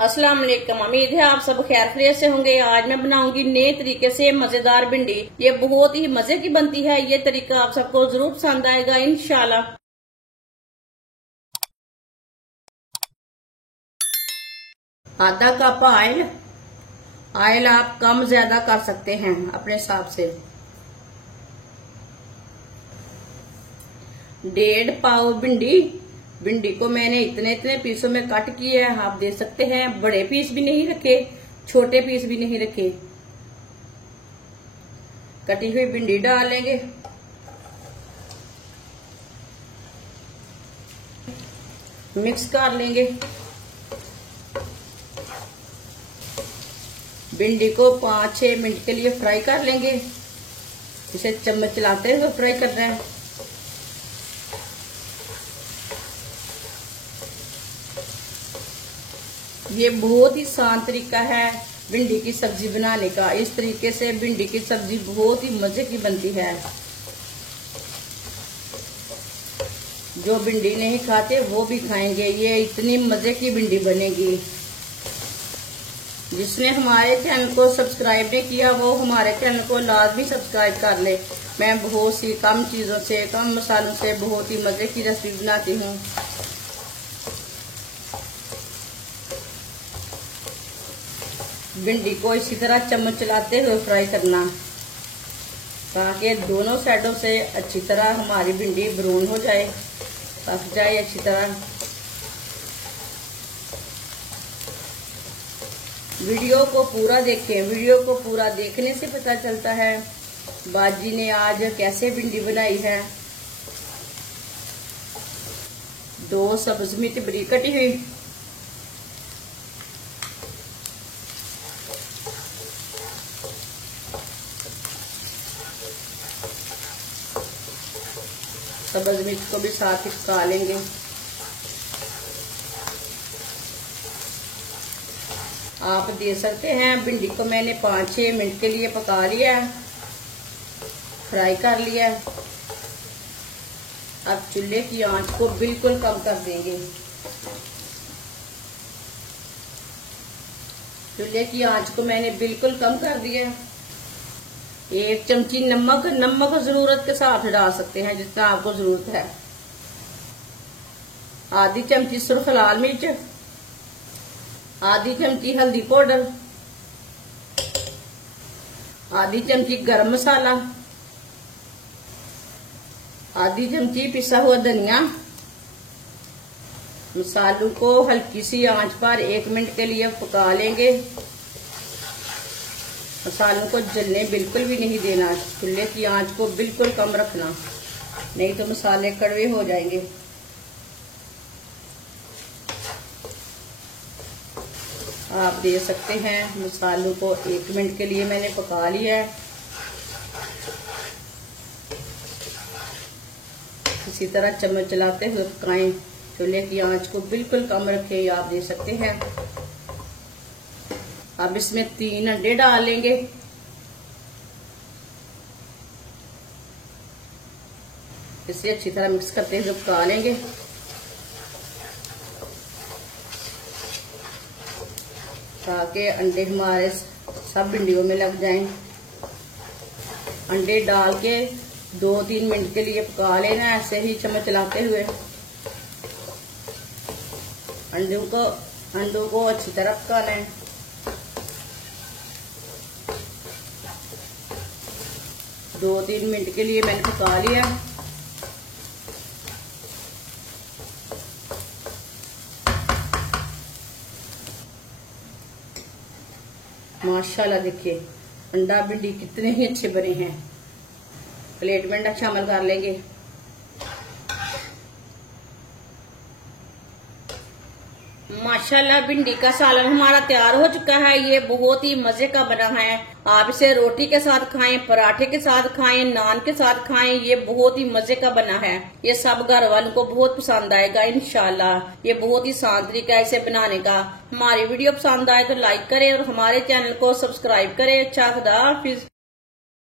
अस्सलाम वालेकुम। उम्मीद है आप सब खैर खैरियत से होंगे। आज मैं बनाऊंगी नए तरीके से मजेदार भिंडी। ये बहुत ही मजे की बनती है। ये तरीका आप सबको जरूर पसंद आएगा इंशाल्लाह। आधा कप ऑयल। ऑयल आप कम ज्यादा कर सकते हैं अपने हिसाब से। 1.5 पाव भिंडी। भिंडी को मैंने इतने इतने पीसों में कट किया है। आप देख सकते हैं बड़े पीस भी नहीं रखे, छोटे पीस भी नहीं रखे। कटी हुई भिंडी डाल लेंगे। मिक्स कर लेंगे। भिंडी को 5-6 मिनट के लिए फ्राई कर लेंगे। इसे चम्मच चलाते हुए फ्राई करना है। ये बहुत ही आसान तरीका है भिंडी की सब्जी बनाने का। इस तरीके से भिंडी की सब्जी बहुत ही मजे की बनती है। जो भिंडी नहीं खाते वो भी खाएंगे। ये इतनी मजे की भिंडी बनेगी। जिसने हमारे चैनल को सब्सक्राइब नहीं किया वो हमारे चैनल को लाजमी सब्सक्राइब कर ले। मैं बहुत सी कम चीजों से, कम मसालों से बहुत ही मजे की रेसिपी बनाती हूँ। भिंडी को इसी तरह चम्मच चलाते हुए फ्राई करना, ताकि दोनों साइडों से अच्छी तरह हमारी भिंडी ब्राउन हो जाए, पक जाए अच्छी तरह। वीडियो को पूरा देखें। वीडियो को पूरा देखने से पता चलता है बाजी ने आज कैसे भिंडी बनाई है। 2 सब्ज मिर्च बारीक कटी हुई, सब्ज मिर्च को भी साथ ही पका लेंगे। आप देख सकते हैं भिंडी को मैंने 5-6 मिनट के लिए पका लिया है, फ्राई कर लिया है। अब चूल्हे की आंच को बिल्कुल कम कर देंगे। चूल्हे की आंच को मैंने बिल्कुल कम कर दिया है। 1 चमची नमक जरूरत के साथ डाल सकते हैं जितना आपको जरूरत है। आधी चमची सुर्ख लाल मिर्च, आधी चमची हल्दी पाउडर, आधी चमची गरम मसाला, आधी चमची पिसा हुआ धनिया। मसालों को हल्की सी आंच पर 1 मिनट के लिए पका लेंगे। मसालों को जलने बिल्कुल भी नहीं देना। चूल्हे की आंच को बिल्कुल कम रखना, नहीं तो मसाले कड़वे हो जाएंगे। आप देख सकते हैं मसालों को 1 मिनट के लिए मैंने पका लिया है। इसी तरह चम्मच चलाते हुए पकाएं। चूल्हे की आंच को बिल्कुल कम रखें। आप देख सकते हैं। अब इसमें 3 अंडे डाल लेंगे। इसे अच्छी तरह मिक्स करते हुए पका लेंगे। ताकि अंडे हमारे सब भिंडियों में लग जाएं। अंडे डाल के 2-3 मिनट के लिए पका लेना, ऐसे ही चम्मच चलाते हुए। अंडों को अच्छी तरह पकाना है। दो 3 मिनट के लिए मैंने पका लिया। माशाल्लाह देखिए अंडा भिंडी कितने ही अच्छे बने हैं। प्लेट में अंडा शामिल कर लेंगे। माशाल्लाह भिंडी का सालन हमारा तैयार हो चुका है। ये बहुत ही मजे का बना है। आप इसे रोटी के साथ खाएं, पराठे के साथ खाएं, नान के साथ खाएं। ये बहुत ही मजे का बना है। ये सब घर वालों को बहुत पसंद आएगा इंशाल्लाह। ये बहुत ही आसान तरीका है इसे बनाने का। हमारी वीडियो पसंद आए तो लाइक करें और हमारे चैनल को सब्सक्राइब करें। अच्छा खुदा हाफिज।